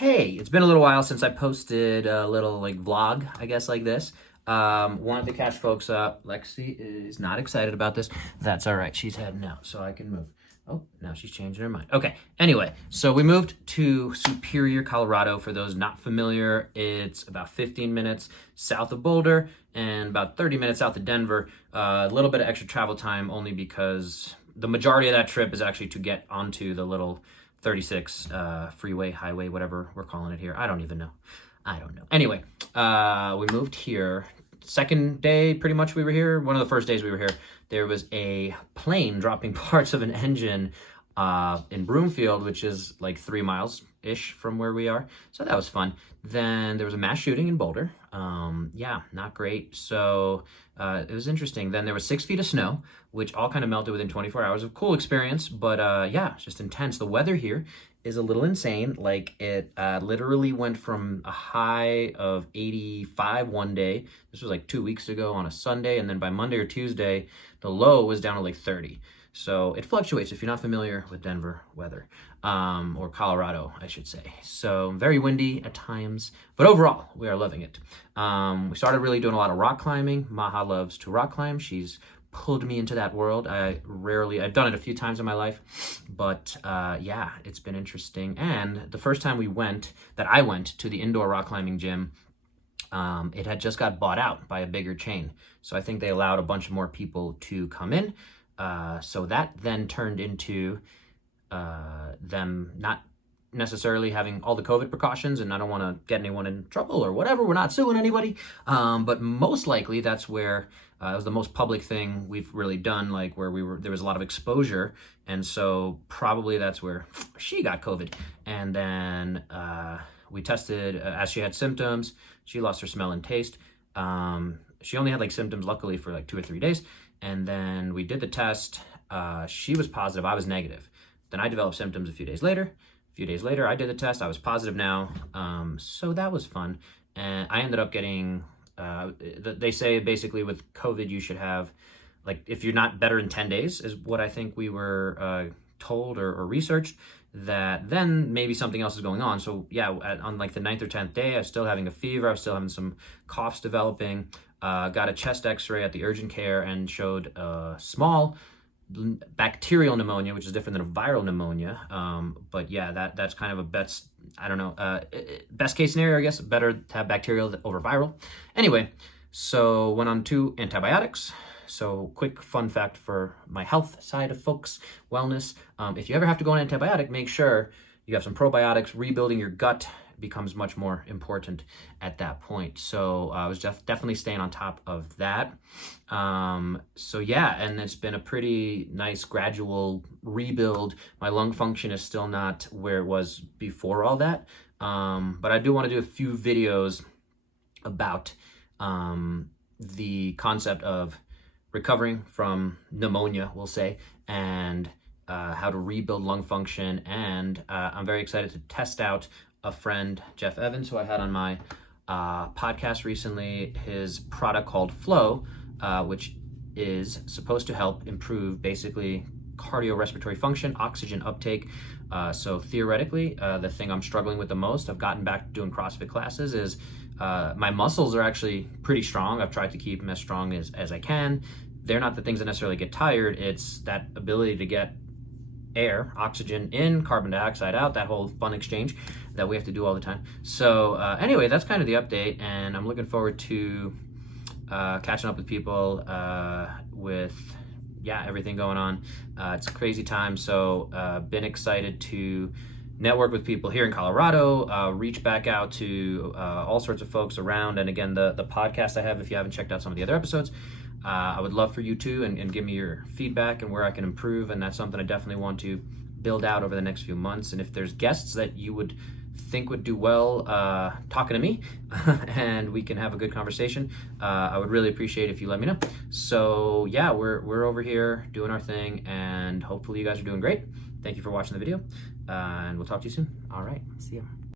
Hey, it's been a little while since I posted a little vlog, I guess, like this. Wanted to catch folks up. Lexi is not excited about this. That's all right. She's heading out, so I can move. Oh, now she's changing her mind. Okay. Anyway, so we moved to Superior, Colorado. For those not familiar, it's about 15 minutes south of Boulder and about 30 minutes south of Denver. A little bit of extra travel time only because the majority of that trip is actually to get onto the little 36 freeway, highway, whatever we're calling it here. I don't even know. I don't know. Anyway, we moved here. Second day, pretty much, we were here. One of the first days we were here, there was a plane dropping parts of an engine in Broomfield, which is like 3 miles-ish from where we are. So that was fun. Then there was a mass shooting in Boulder. Yeah, not great. So it was interesting. Then there was 6 feet of snow, which all kind of melted within 24 hours. A cool experience, but yeah, it's just intense. The weather here is a little insane. Like it literally went from a high of 85 one day. This was like 2 weeks ago on a Sunday. And then by Monday or Tuesday, the low was down to like 30. So it fluctuates if you're not familiar with Denver weather, or Colorado, I should say. So very windy at times, but overall, we are loving it. We started really doing a lot of rock climbing. Maha loves to rock climb. She's pulled me into that world. I've done it a few times in my life, but yeah, it's been interesting. And the first time I went to the indoor rock climbing gym, it had just got bought out by a bigger chain. So I think they allowed a bunch more people to come in. So that then turned into them not necessarily having all the COVID precautions, and I don't want to get anyone in trouble or whatever. We're not suing anybody. But most likely that's where it was the most public thing we've really done, like where there was a lot of exposure. And so probably that's where she got COVID. And then we tested as she had symptoms. She lost her smell and taste. She only had symptoms, luckily, for 2 or 3 days. And then we did the test. She was positive. I was negative. Then I developed symptoms a few days later. A few days later, I did the test. I was positive now. So that was fun. And I ended up getting, they say basically with COVID, you should have, if you're not better in 10 days, is what I think we were told or researched, that then maybe something else is going on. So yeah, on the 9th or 10th day, I was still having a fever. I was still having some coughs developing. Got a chest x-ray at the urgent care and showed small bacterial pneumonia, which is different than a viral pneumonia. But yeah, that's kind of a best case scenario, I guess. Better to have bacterial over viral. Anyway, so went on 2 antibiotics. So quick fun fact for my health side of folks, wellness. If you ever have to go on antibiotic, make sure you have some probiotics. Rebuilding your gut becomes much more important at that point. So I was definitely staying on top of that. So yeah, and it's been a pretty nice gradual rebuild. My lung function is still not where it was before all that. But I do want to do a few videos about the concept of recovering from pneumonia, we'll say, and how to rebuild lung function. And I'm very excited to test out a friend, Jeff Evans, who I had on my podcast recently, his product called Flow, which is supposed to help improve basically cardiorespiratory function, oxygen uptake. So theoretically, the thing I'm struggling with the most, I've gotten back to doing CrossFit classes, is my muscles are actually pretty strong. I've tried to keep them as strong as I can. They're not the things that necessarily get tired. It's that ability to get air, oxygen in, carbon dioxide out, that whole fun exchange that we have to do all the time. So anyway, that's kind of the update, and I'm looking forward to catching up with people with everything going on. It's a crazy time, so been excited to network with people here in Colorado, reach back out to all sorts of folks around. And again, the podcast I have, if you haven't checked out some of the other episodes, I would love for you to, and give me your feedback and where I can improve. And that's something I definitely want to build out over the next few months. And if there's guests that you would think would do well talking to me and we can have a good conversation, I would really appreciate if you let me know. So yeah, we're over here doing our thing, and hopefully you guys are doing great. Thank you for watching the video, and we'll talk to you soon. All right, see ya.